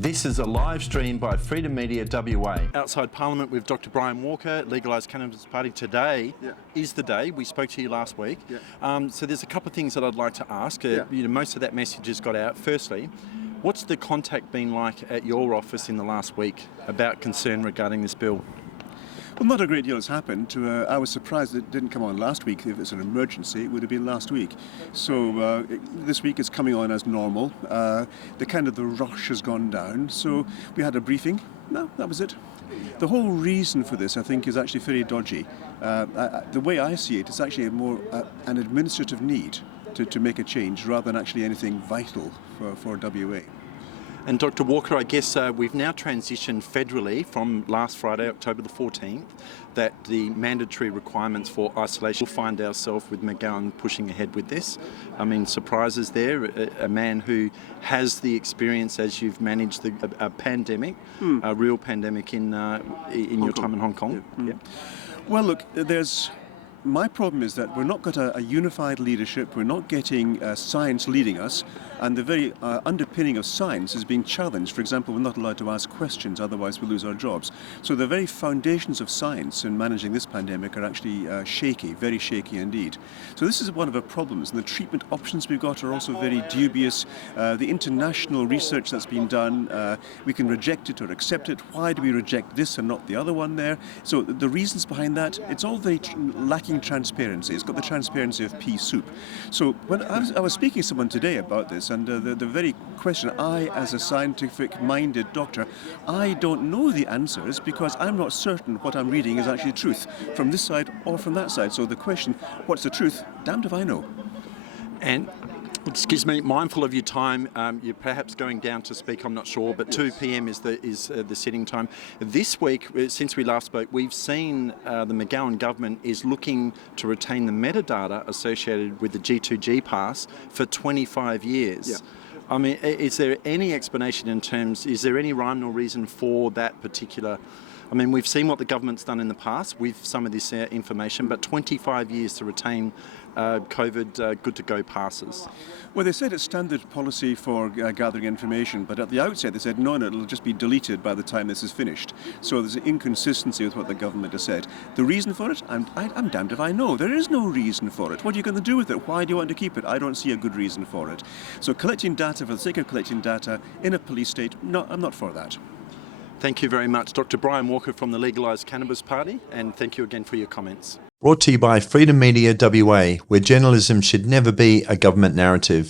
This is a live stream by Freedom Media WA. Outside Parliament with Dr. Brian Walker, Legalise Cannabis Party. Today is the day. We spoke to you last week. So there's a couple of things that I'd like to ask. Most of that message has got out. Firstly, what's the contact been like at your office in the last week about concern regarding this bill? Well, not a great deal has happened. I was surprised it didn't come on last week. If it's an emergency, it would have been last week. So this week is coming on as normal. The rush has gone down. So we had a briefing. No, that was it. The whole reason for this, I think, is actually very dodgy. The way I see it, it's actually more an administrative need to make a change rather than actually anything vital for WA. And Dr. Walker, I guess we've now transitioned federally from last Friday, October the 14th, that the mandatory requirements for isolation. We'll find ourselves with McGowan pushing ahead with this. I mean, surprises there. A man who has the experience as you've managed a pandemic, a real pandemic in your time in Hong Kong. Well, look, my problem is that we're not got a unified leadership, we're not getting science leading us, and the very underpinning of science is being challenged. For example, we're not allowed to ask questions, otherwise we lose our jobs. So the very foundations of science in managing this pandemic are actually shaky, very shaky indeed. So this is one of our problems, and the treatment options we've got are also very dubious. The international research that's been done, we can reject it or accept it. Why do we reject this and not the other one there? So the reasons behind that, it's all very lacking transparency. It's got the transparency of pea soup. So when I was speaking to someone today about this, and the very question, I as a scientific-minded doctor, I don't know the answers because I'm not certain what I'm reading is actually truth from this side or from that side. So the question, what's the truth? Damned if I know. And excuse me, mindful of your time, you're perhaps going down to speak, I'm not sure, but 2 p.m. is the sitting time. This week, since we last spoke, we've seen the McGowan government is looking to retain the metadata associated with the G2G pass for 25 years. I mean, is there any explanation is there any rhyme or reason for that particular? I mean, we've seen what the government's done in the past with some of this information, but 25 years to retain COVID good-to-go passes. Well, they said it's standard policy for gathering information, but at the outset they said, no, it'll just be deleted by the time this is finished. So there's an inconsistency with what the government has said. The reason for it? I'm damned if I know. There is no reason for it. What are you going to do with it? Why do you want to keep it? I don't see a good reason for it. So collecting data for the sake of collecting data in a police state, no, I'm not for that. Thank you very much, Dr. Brian Walker from the Legalise Cannabis Party, and thank you again for your comments. Brought to you by Freedom Media WA, where journalism should never be a government narrative.